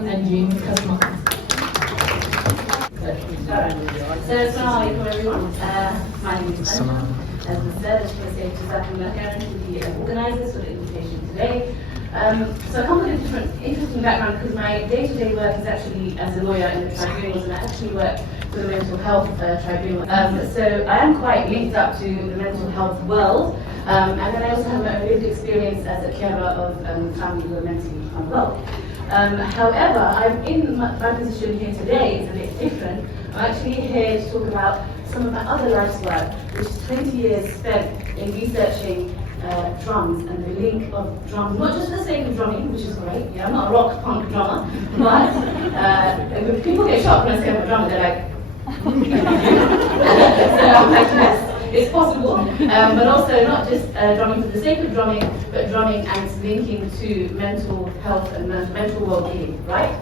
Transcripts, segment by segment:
Anjum Kasmani. So, assalamu alaikum everyone. My name is Anjum. As we said, as you can say, Jazakumullah to the organizers for the invitation today. So I come with a different, interesting background because my day-to-day work is actually as a lawyer in the tribunals, and I actually work for the mental health tribunal. So I am quite linked up to the mental health world, and then I also have a lived experience as a carer of family who are mentally unwell. However, I'm in my position here today is a bit different. I'm actually here to talk about some of my other life's work, which is 20 years spent in researching drums and the link of drums, not just for the sake of drumming, which is great. Yeah, I'm not a rock punk drummer, but when people get shocked when I say I'm a drummer, they're like, so I'm like, yes, it's possible. But also not just drumming for the sake of drumming, but drumming and linking to mental health and mental well-being, right?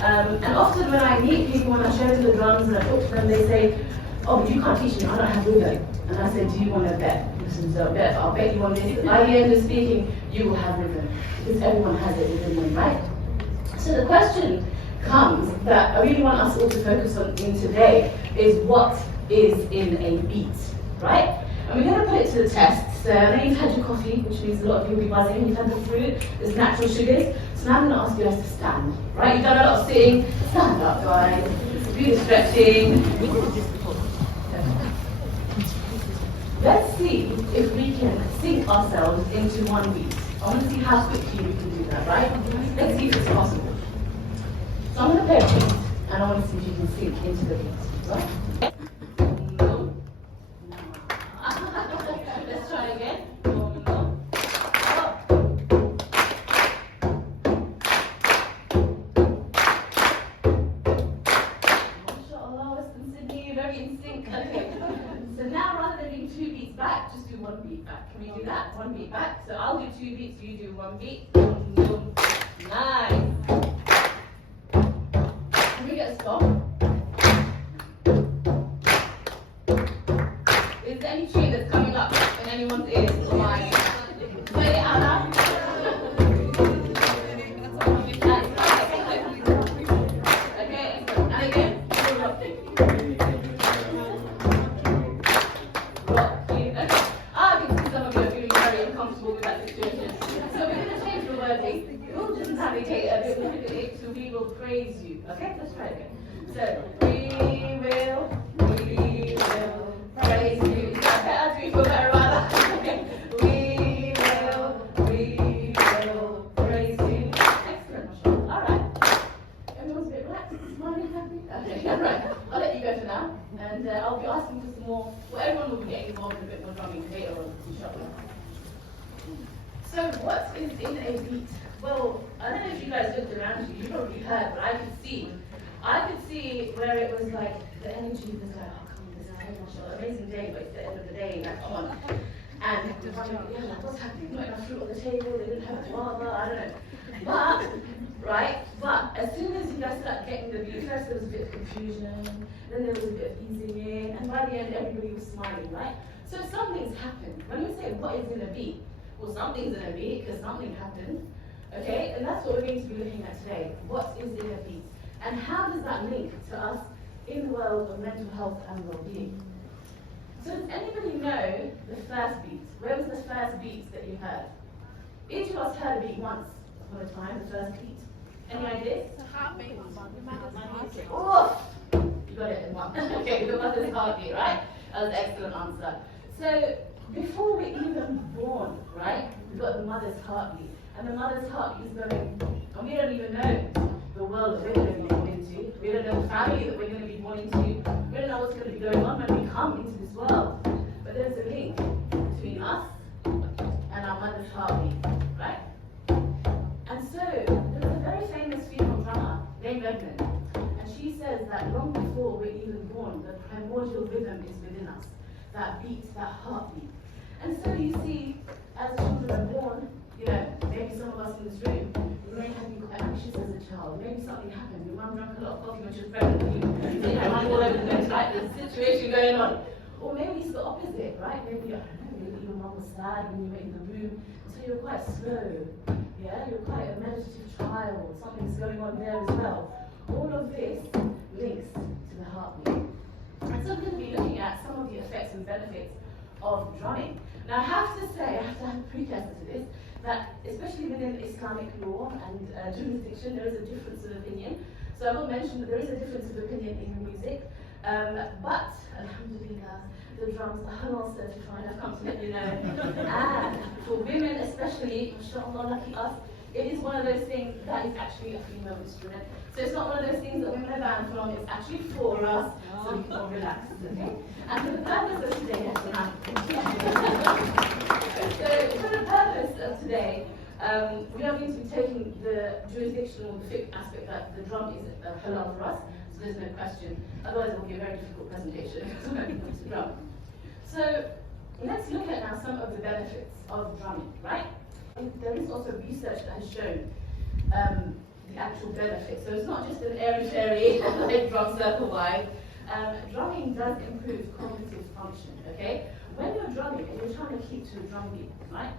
And often when I meet people, when I show them the drums and I talk to them, they say, oh, but you can't teach me, I don't have rhythm. And I said, do you want to bet? So I'll bet you on this. By the end of speaking, you will have rhythm. Because everyone has it within them, right? So the question comes that I really want us all to focus on in today is what is in a beat, right? And we're going to put it to the test. So I know you've had your coffee, which means a lot of you will be buzzing. You've had the fruit, there's natural sugars. So now I'm going to ask you guys to stand, right? You've done a lot of sitting. Stand up, guys. Do the stretching. Let's see if we can sync ourselves into one beat. I want to see how quickly we can do that, right? Let's see if it's possible. So I'm going to play a beat, and I want to see if you can sync into the beat, right? Let's try again. Very in sync. Okay. So now rather than doing 2 beats back, just do 1 beat back. Can we do that? 1 beat back. So I'll do 2 beats, you do 1 beat. Boom, boom. Nice. Can we get a stop? Is there any tune that's coming up in anyone's ears or mine? Play it out loud. Okay, and again. Navigate a bit with it, so we will praise you. Okay, let's try again. So we will praise you. Is that better? Do you feel better about that? Okay. We will praise you. Excellent. All right. Everyone's a bit relaxed, smiling, happy. Okay, all right. I'll let you go for now, and I'll be asking for some more. Well, everyone will be getting involved in a bit more drumming later on, inshallah. So what is in a beat? Well, I don't know if you guys looked around you probably heard, but I could see where it was like, the energy was like, oh come on, this is an amazing day, but it's the end of the day, like come on. And yeah, like what's happening? Not enough fruit on the table, they didn't have guava, I don't know. But as soon as you guys start getting the beat, first there was a bit of confusion, then there was a bit of easing in, and by the end everybody was smiling, right? So something's happened. When we say what is in a beat, well something's in a beat because something happened. Okay, and that's what we're going to be looking at today. What is in a beat? And how does that link to us in the world of mental health and well-being? So does anybody know the first beat? Where was the first beat that you heard? Each of us heard a beat once upon a time, the first beat. Any ideas? The heartbeat. Oh, you got it in one. Okay, the mother's heartbeat, right? That was an excellent answer. So before we're even born, right, we've got the mother's heartbeat. And the mother's heart is going, and we don't even know the world that we're going to be born into. We don't know the family that we're going to be born into. We don't know what's going to be going on when we come into this world. But there's a link between us and our mother's heartbeat, right? And so, there's a very famous female drummer named Edmund, and she says that long before we're even born, the primordial rhythm is within us. That beat, that heartbeat. And so you see, as children are born, you know, maybe some of us in this room, you may have been anxious as a child. Maybe something happened. Your mum drank a lot of coffee when she was pregnant with you. You know, all over the place, right? There's a situation going on. Or maybe it's the opposite, right? Maybe, I don't know, maybe your mum was sad when you were in the room, so you were quite slow yeah, you're quite a meditative child, something's going on there as well. All of this links to the heartbeat. And so I'm going to be looking at some of the effects and benefits of drumming. Now I have to say, I have to have a precursor to this, that especially within Islamic law and jurisdiction, there is a difference of opinion. So I will mention that there is a difference of opinion in music, but alhamdulillah, the drums are halal certified, I've come to let you know. And for women especially, mashallah, lucky us, it is one of those things that is actually a female instrument. So it's not one of those things that women are banned from, it's actually for us, so we can all relax, okay? And for the purpose of today, so for the purpose of today, we are going to be taking the jurisdictional, the fiqh aspect that the drum is halal for us, so there's no question. Otherwise it will be a very difficult presentation when it comes to drum. So let's look at now some of the benefits of drumming, right? There is also research that has shown the actual benefits. So it's not just an airy-fairy like drum circle wide. Drumming does improve cognitive function, okay? When you're drumming and you're trying to keep to a drum beat, right?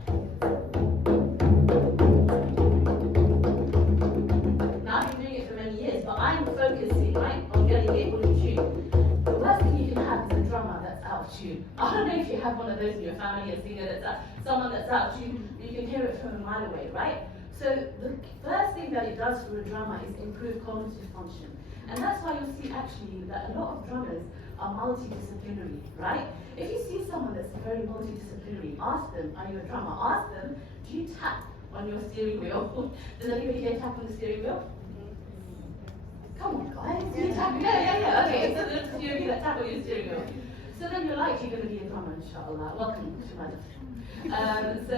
Now I've been doing it for many years, but I'm focusing, right, on getting it all in tune. The worst thing you can have is a drummer that's out of tune. I don't know if you have one of those in your family, a singer that's someone that's out of tune, you can hear it from a mile away, right? So the first thing that it does for a drummer is improve cognitive function. And that's why you'll see actually that a lot of drummers are multidisciplinary, right? If you see someone that's very multidisciplinary, ask them, are you a drummer? Ask them, do you tap on your steering wheel? Does anybody here tap on the steering wheel? Come on, guys. You tap? Yeah. Okay, so there's a few of you that tap on your steering wheel. So then you're likely going to be a drummer, inshallah. Welcome to my life. So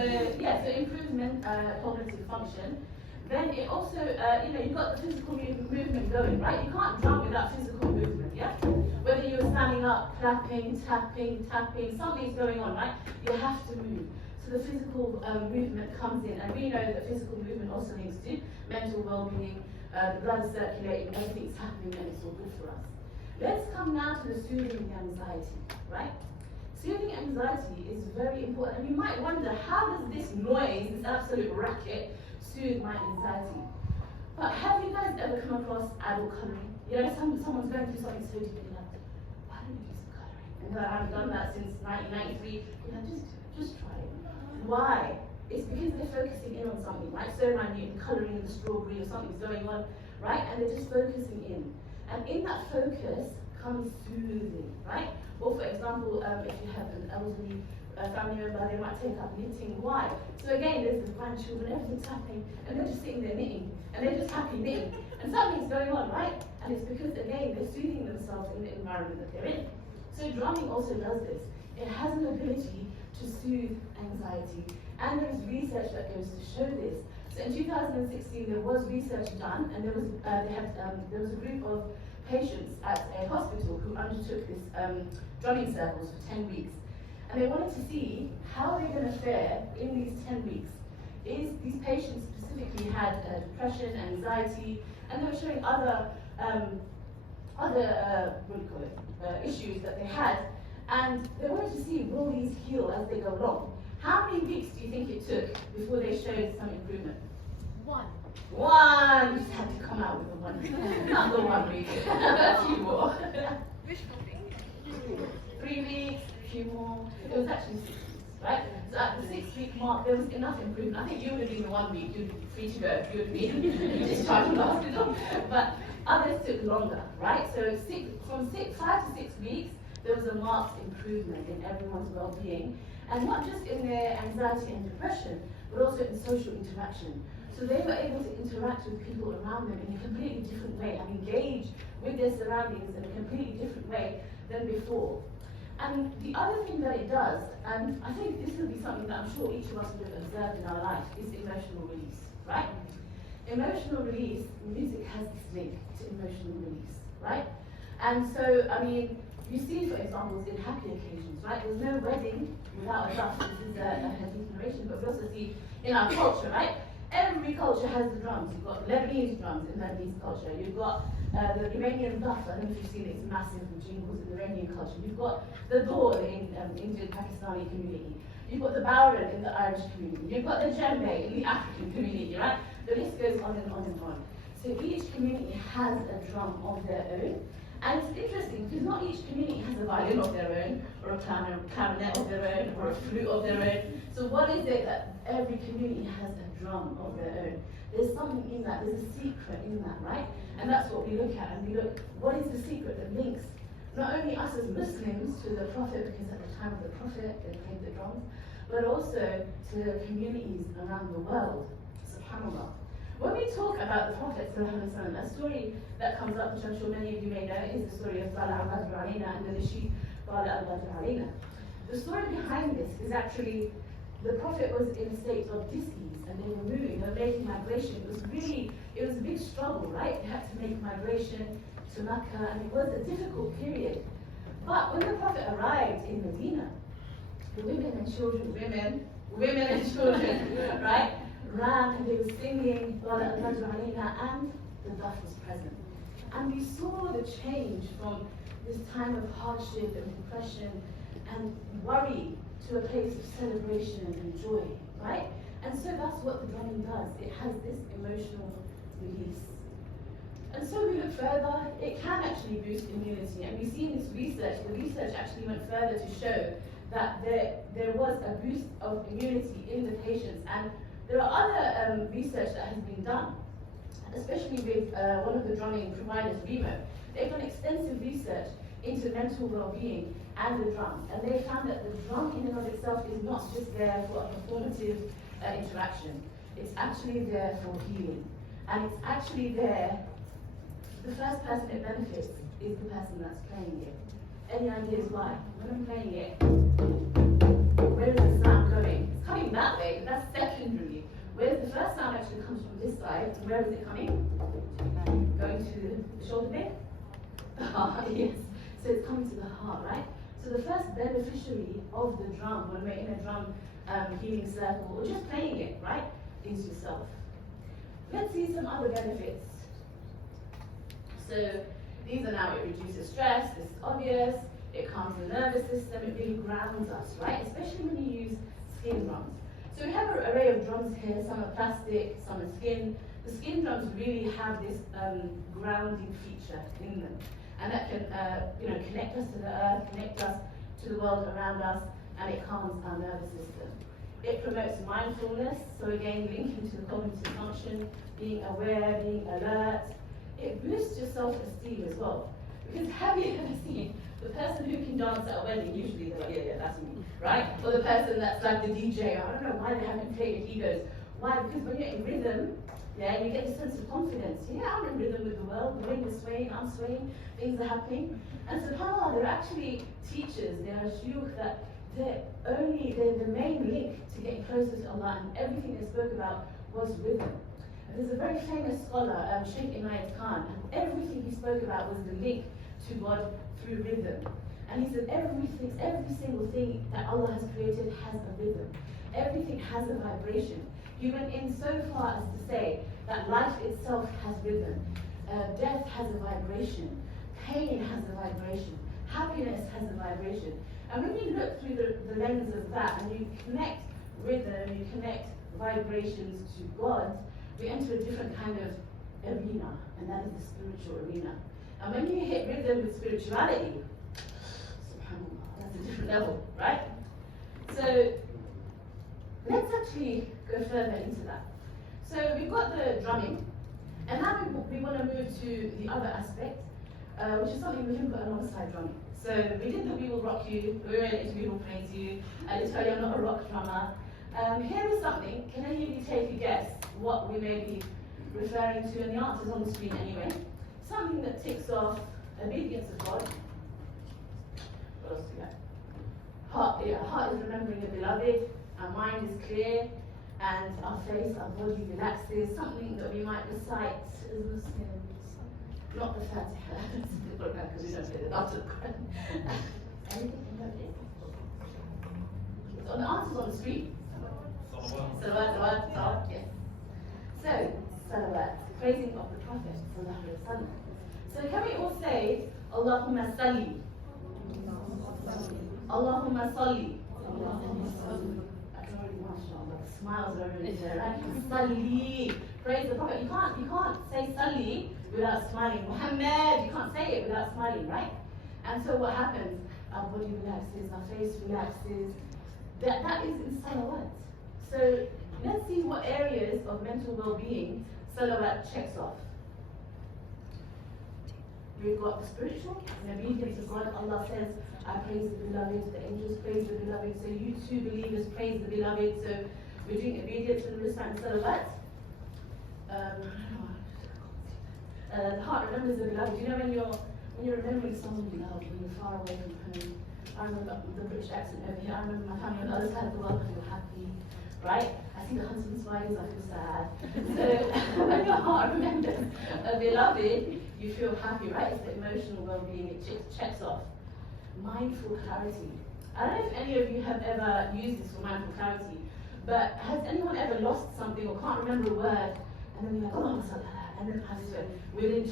improvement cognitive function. Then it also, you've got the physical movement going, right? You can't drum without physical movement, yeah? Whether you're standing up, clapping, tapping, something's going on, right? You have to move. So the physical movement comes in, and we know that physical movement also links to mental well-being, the blood is circulating, everything's happening, and it's all good for us. Let's come now to the soothing anxiety, right? Soothing anxiety is very important, and you might wonder, how does this noise, this absolute racket, soothe my anxiety? But have you guys ever come across adult colouring? You know, someone's going through something so deep, and you're like, why don't you do some colouring? And I haven't done that since 1993. You're like, just try it. Why? It's because they're focusing in on something, right? So minute, colouring in the strawberry or something's going on, right? And they're just focusing in. And in that focus comes soothing, right? Or for example, if you have an elderly family member, they might take up knitting. Why? So again, there's the grandchildren, everything's happening, and they're just sitting there knitting, and they're just happy knitting, and something's going on, right? And it's because, again, they're soothing themselves in the environment that they're in. So drumming also does this. It has an ability to soothe anxiety, and there is research that goes to show this. So in 2016, there was research done, and there was a group of patients at a hospital who undertook this drumming circles for 10 weeks. And they wanted to see how they're going to fare in these 10 weeks. These patients specifically had depression, anxiety, and they were showing other issues that they had. And they wanted to see, will these heal as they go along? How many weeks do you think it took before they showed some improvement? One. You just had to come out with the one. Not the 1 week. A few more. 3 weeks, a few more. It was actually 6 weeks, right? So at the 6-week mark, there was enough improvement. I think you would have been the 1 week, you'd be free to go. You would be discharged from the hospital. But others took longer, right? So from 5 to 6 weeks, there was a marked improvement in everyone's well-being. And not just in their anxiety and depression, but also in social interaction. So they were able to interact with people around them in a completely different way and engage with their surroundings in a completely different way than before. And the other thing that it does, and I think this will be something that I'm sure each of us would have observed in our life, is emotional release, right? Emotional release, music has this link to emotional release, right? And so, I mean, you see, for example, in happy occasions, right? There's no wedding without a Daff. This is a hadith narration, but we also see in our culture, right? Every culture has the drums. You've got Lebanese drums in Lebanese culture. You've got the Iranian Daff. I don't know if you've seen it, it's massive jingles in the Iranian culture. You've got the door in Indian Pakistani community. You've got the Bowran in the Irish community. You've got the djembe in the African community, right? The list goes on and on and on. So each community has a drum of their own. And it's interesting because not each community has a violin of their own, or a clarinet of their own, or a flute of their own. So what is it that every community has a drum of their own? There's something in that, there's a secret in that, right? And that's what we look at, and we look, what is the secret that links not only us as Muslims to the Prophet, because at the time of the Prophet they played the drums, but also to communities around the world, subhanAllah. When we talk about the Prophet, a story that comes up, which I'm sure many of you may know, is the story of Tala al-Badr alayna and the Nasheed Tala al-Badr alayna. The story behind this is actually the Prophet was in a state of dis-ease and they were moving, they were making migration. It was a big struggle, right? They had to make migration to Mecca and it was a difficult period. But when the Prophet arrived in Medina, the women and children, right? Ran and they were singing Wala al-Badr alayna and the Daff was present. And we saw the change from this time of hardship and depression and worry to a place of celebration and joy, right? And so that's what the drumming does. It has this emotional release. And so we look further, it can actually boost immunity. And we see in this research, the research actually went further to show that there was a boost of immunity in the patients. And there are other research that has been done, especially with one of the drumming providers, Remo. They've done extensive research into mental well-being and the drum, and they found that the drum in and of itself is not just there for a performative interaction. It's actually there for healing, and it's actually there. The first person it benefits is the person that's playing it. Any ideas why? When I'm playing it, where is the sound going? It's coming that way, but that's secondary. Whereas the first sound actually comes from this side, where is it coming? Going to the shoulder blade? The heart, yes. So it's coming to the heart, right? So the first beneficiary of the drum, when we're in a drum healing circle, or just playing it, right, is yourself. Let's see some other benefits. So these are now, it reduces stress, this is obvious, it calms the nervous system, it really grounds us, right? Especially when you use skin drums. So we have an array of drums here, some are plastic, some are skin. The skin drums really have this grounding feature in them. And that can connect us to the earth, connect us to the world around us, and it calms our nervous system. It promotes mindfulness, so again, linking to the cognitive function, being aware, being alert. It boosts your self-esteem as well. Because have you ever seen the person who can dance at a wedding? Usually they're like, yeah, that's me, right? Or the person that's like the DJ, I don't know why they have inflated egos. Why? Because when you're in rhythm, yeah, you get a sense of confidence. Yeah, I'm in rhythm with the world, the wind is swaying, I'm swaying, things are happening. And subhanAllah, they're actually teachers, they are shuyukh that they're the main link to getting closer to Allah, and everything they spoke about was rhythm. And there's a very famous scholar, Sheikh Inayat Khan, and everything he spoke about was the link to God through rhythm. And he said every single thing that Allah has created has a rhythm. Everything has a vibration. He went in so far as to say that life itself has rhythm. Death has a vibration. Pain has a vibration. Happiness has a vibration. And when you look through the lens of that and you connect rhythm, you connect vibrations to God, we enter a different kind of arena, and that is the spiritual arena. And when you hit rhythm with spirituality, subhanAllah, that's a different level, right? So let's actually go further into that. So we've got the drumming, and now we want to move to the other aspect, which is something we can put alongside drumming. So we did the We Will Rock You, we went into We Will Praise You, I did tell you I'm not a rock drummer. Here is something, can any of you take a guess what we may be referring to, and the answer's on the screen anyway. Something that ticks off obedience of God. What else do we got? Heart is remembering the beloved, our mind is clear, and our face, our body relaxes. Something that we might recite as Muslims. Not the Fatiha, because we don't say that after the Quran. Anything about it? So the answer's on the screen. Salawat, yes. So, salawat, praising of the Prophet, sallallahu alaihi wasallam. So can we all say, Allahumma salli? Allahumma salli. I can already mashallah, the smiles are already there, right? Salli, praise the Prophet. You can't say Salli without smiling. Muhammad, you can't say it without smiling, right? And so what happens? Our body relaxes, our face relaxes. That is in salawat. So let's see what areas of mental well-being salawat checks off. We've got the spiritual, in obedience to God. Allah says, I praise the beloved, the angels praise the beloved, so you too believers praise the beloved. So we're doing obedience and reciting salawat. The heart remembers the beloved. You know when you're remembering someone you love, when you're far away from home. I remember the British accent over here. I remember my family on the other side of the world. I feel happy, right? I see the huntsman's wives, I feel sad. So when your heart remembers a beloved, you feel happy, right? It's the emotional well-being. It checks off. Mindful clarity. I don't know if any of you have ever used this for mindful clarity, but has anyone ever lost something or can't remember a word, and then you're like, oh, and then has it within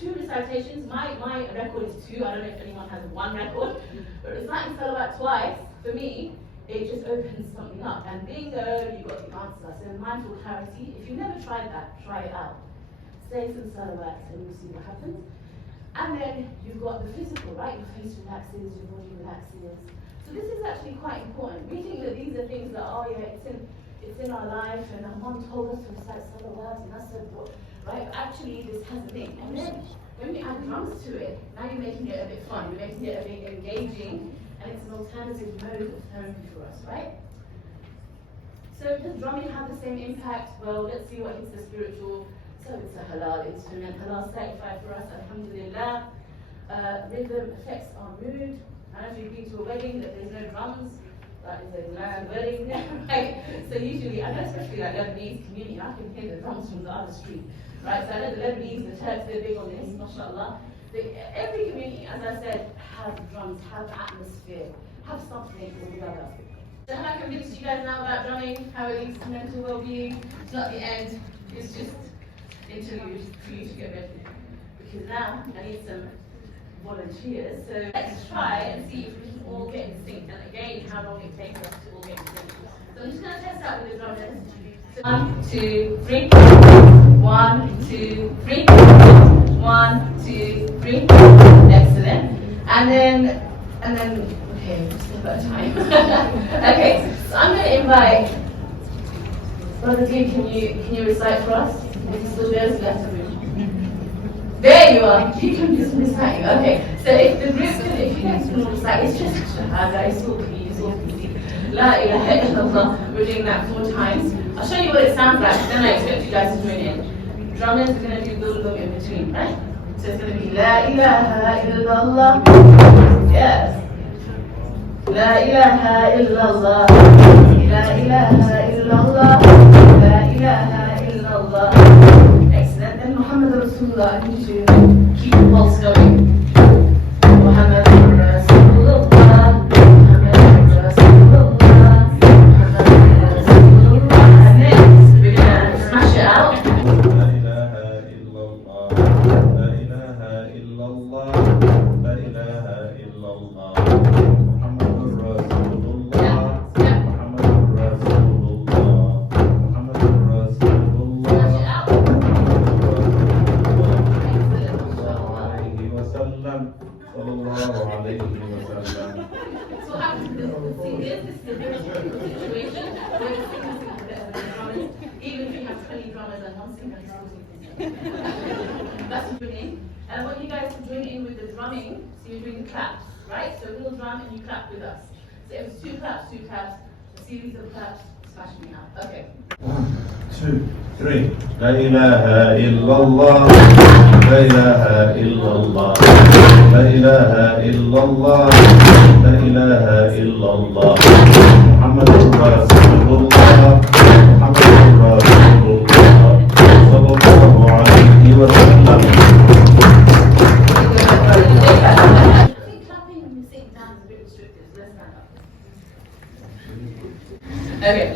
two recitations? My record is 2. I don't know if anyone has 1 record, but reciting salawat twice, for me, it just opens something up. And bingo, you got the answer. So mindful clarity, if you've never tried that, try it out. Say some salawat and you'll see what happens. And then you've got the physical, right? Your face relaxes, your body relaxes. So this is actually quite important. We think that these are things that, oh yeah, it's in our life, and our mom told us to recite salawat, and that's so good. Right? Actually, this has a thing. And then when we add drums to it, now you're making it a bit fun, you're making it a bit engaging, and it's an alternative mode of therapy for us, right? So does drumming have the same impact? Well, let's see what hits the spiritual. So it's a halal instrument, halal certified for us, alhamdulillah. Rhythm affects our mood. I don't know if you've been to a wedding that there's no drums. That is a grand wedding, right? So usually, I know especially like Lebanese community, I can hear the drums from the other street. Right, so I know the Lebanese, the Turks, they're big on this, mashallah. Every community, as I said, have drums, have atmosphere, have something or the other. So have I convinced you guys now about drumming, how it leads to mental well-being? It's not the end, it's just interlude for you to get ready. Because now I need some volunteers. So let's try and see if we can all get in sync, and again, how long it takes us to all get in sync. So I'm just going to test out with the drummers. So 1, 2, 3. 1, 2, 3. 1, 2, 3. Excellent. And then, okay, just a bit of time. Okay, so I'm going to invite Brother D. Can you recite for us? If he's still there, so that's a room. There you are. You can do some reciting. Okay. So if the group, if you guys can all recite, it's just shahada. It's all easy. La ilaha illallah. We're doing that 4 times. I'll show you what it sounds like. Then I expect you guys to join in. Drummers are going to do dul in between, right? So it's going to be La ilaha illallah. Yes. La ilaha illallah. La ilaha illallah. La ilaha illallah. Excellent. Then Muhammad Rasulullah. I need you to keep the pulse going. Muhammad Rasulullah. Muhammad Rasulullah. Muhammad Rasulullah. And then we're going to smash it out. La ilaha illallah. La ilaha illallah. La ilaha illallah. Muhammad Rasulullah. Muhammad Rasulullah. Muhammad Rasulullah. Sallallahu alayhi wa sallam. So what happens is, the thing is, this is a very difficult situation where the singers is better than the drummers. Even if you have 20 drummers and 1 singer, it's still singing. That's what you're doing. And I want you guys to join in with the drumming, so you're doing the claps, right? So we'll drum and you clap with us. So if it's 2 claps, a series of claps, smashing me out. Okay. 1, 2, 3. La ilaha illallah. La ilaha illallah. La ilaha illallah. La ilaha illallah. Muhammadur Rasulullah. Muhammadur Rasulullah. Sallallahu alayhi wa sallam. I think clapping and sitting down is a bit restricted, so let's stand up. Okay.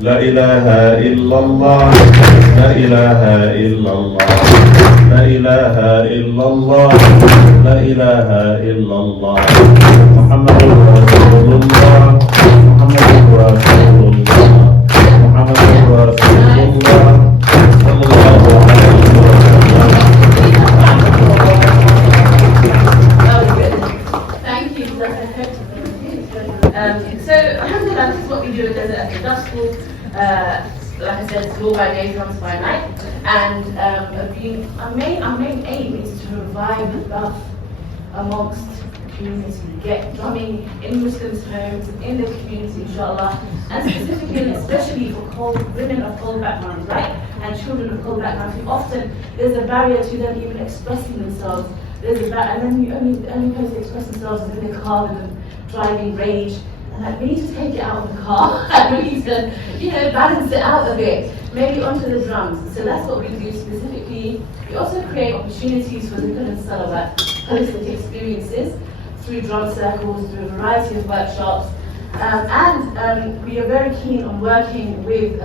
La ilaha illallah. La ilaha illallah. La ilaha illallah. La ilaha illallah. Muhammadur Rasulullah. law by day, drums by night. And our main aim is to revive the Daff amongst the community, get drumming in Muslims' homes, in the community, inshallah, and specifically and especially for women of cold backgrounds, right? And children of cold backgrounds, who often there's a barrier to them even expressing themselves. And then the only place they express themselves is in the car with them driving rage. And like, we need to take it out of the car and we need to, balance it out a bit, maybe onto the drums. So that's what we do specifically. We also create opportunities for Zikr and Salawat, holistic experiences through drum circles, through a variety of workshops. And we are very keen on working with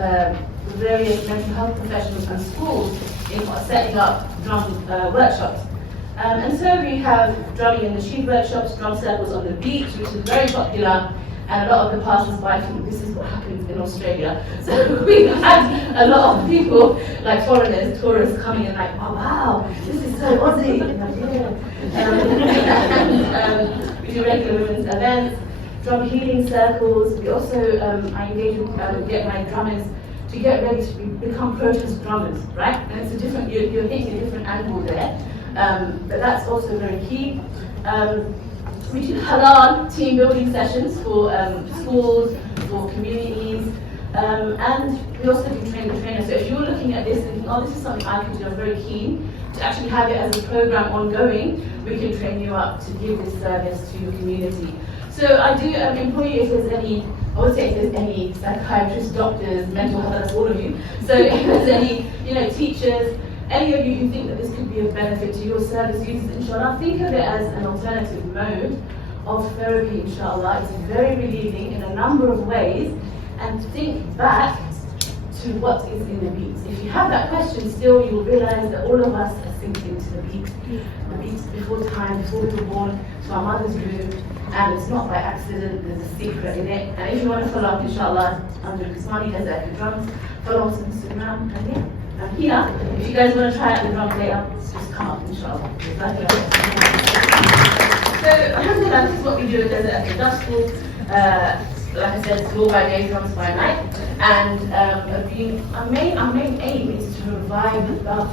various mental health professionals and schools in setting up drum workshops. And so we have drumming in the street workshops, drum circles on the beach, which is very popular, and a lot of the passers-by think this is what happens in Australia. So we've had a lot of people, like foreigners, tourists, coming in like, oh wow, this is so Aussie. And we do regular women's events, drum healing circles. We also, I engage with, get my drummers to get ready to become protest drummers, right? And it's a different, you're hitting a different angle there. But that's also very key. We do halal team building sessions for schools, for communities, and we also do train the trainer. So if you're looking at this and thinking, oh, this is something I could do, I'm very keen to actually have it as a program ongoing, we can train you up to give this service to your community. So I do employ you if there's any, I would say if there's any psychiatrists, doctors, mental health, that's all of you. So if there's any, teachers, any of you who think that this could be of benefit to your service users, inshallah, think of it as an alternative mode of therapy, inshallah. It's very relieving in a number of ways, and think back to what is in the beats. If you have that question still, you will realize that all of us are sinking into the beat. The beats before time, before we were born, to our mother's womb, and it's not by accident, there's a secret in it. And if you want to follow up, inshallah, Anjum Kasmani does that for drums, follow us on Instagram, and yeah. I'm here. If you guys want to try out the drums later, just come up, inshallah. So, alhamdulillah, this is what we do at the Daff School. Like I said, it's law by day, drums by night. And our main aim is to revive the Daff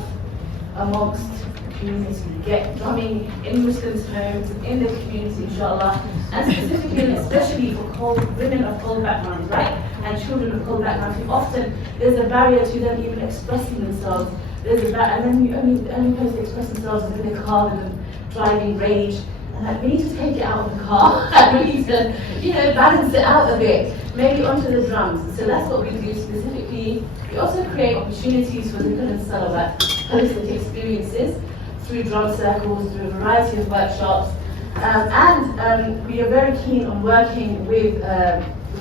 amongst the community, get drumming in Muslims' homes, in the community, inshallah, and specifically and especially for women of cold backgrounds, right? And children of cold backgrounds, who often there's a barrier to them even expressing themselves. And then the only place they express themselves is in the car with them driving rage. And like, we need to take it out of the car and we need to, balance it out a bit, maybe onto the drums. So that's what we do specifically. We also create opportunities for Zikr and Salawat, holistic experiences through drum circles, through a variety of workshops. And we are very keen on working with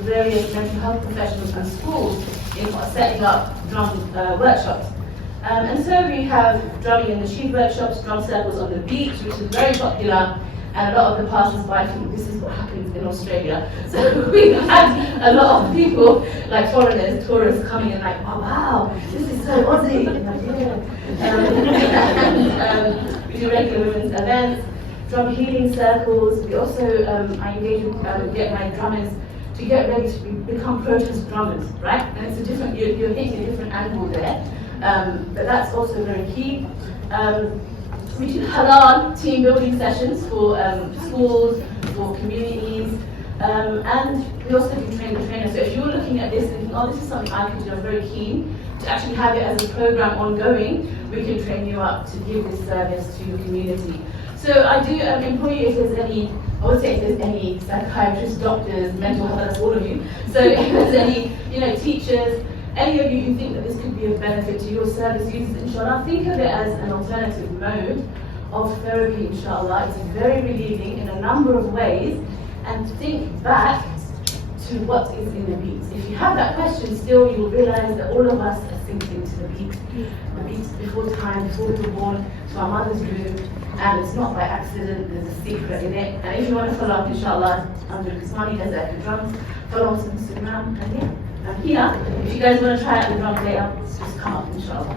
various mental health professionals and schools in setting up drum workshops. And so we have drumming in the street workshops, drum circles on the beach, which is very popular, and a lot of the passers-by think this is what happens in Australia. So we've had a lot of people, like foreigners, tourists, coming in like, oh wow, this is so Aussie. And we do regular women's events, drum healing circles. We also, I engage with, get my drummers to get ready to become protest drummers, right? And it's a different, you're hitting a different angle there. But that's also very key. We do halal team building sessions for schools, for communities, and we also do train the trainer. So if you're looking at this and thinking, oh, this is something I could do, I'm very keen to actually have it as a program ongoing, we can train you up to give this service to your community. So I do employ you if there's any, I would say if there's any psychiatrists, doctors, mental health, that's all of you. So if there's any, teachers, any of you who think that this could be of benefit to your service users, inshallah, think of it as an alternative mode of therapy, inshallah. It's very relieving in a number of ways, and think back to what is in the beats. If you have that question still, you will realize that all of us are sinking into the beats before time, before we were born, to our mother's womb, and it's not by accident, there's a secret in it. And if you want to follow up, inshallah, Anjum Kasmani does that for drums, follow us on Instagram, and yeah. I'm here. If you guys want to try out the drums later, just come up, inshallah.